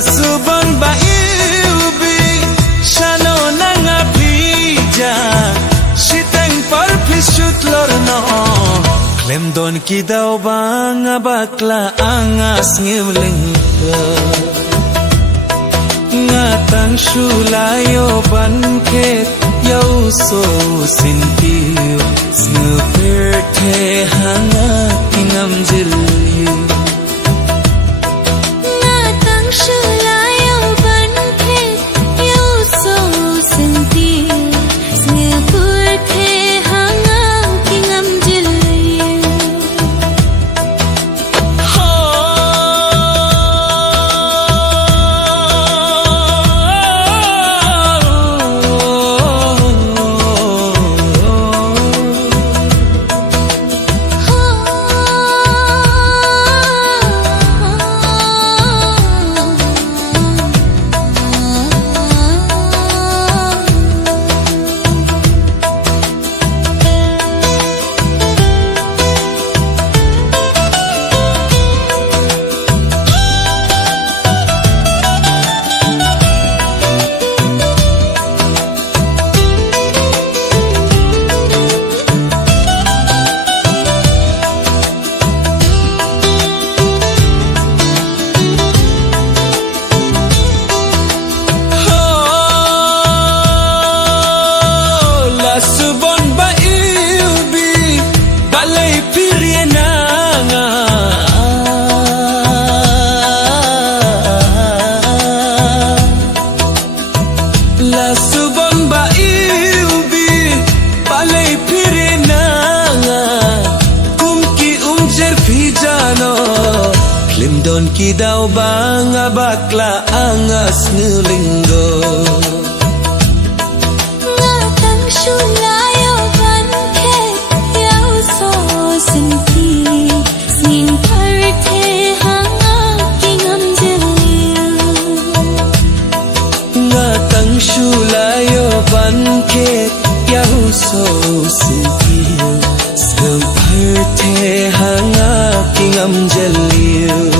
Subon ba iubi shano nanga pija shiteng parpishut lorno klem don ki daw banga bakla angas ngimling ngatang shulayo banket yo so sintiyo snuperte hanga ingam jilyo Limdon ki daw banga bakla angas ngelinggo ngatang shulayo banket yaw so sinti sin parte hanga kingam jeliyo ngatang shulayo banket yaw so sinti sin parte hanga kingam jeliyo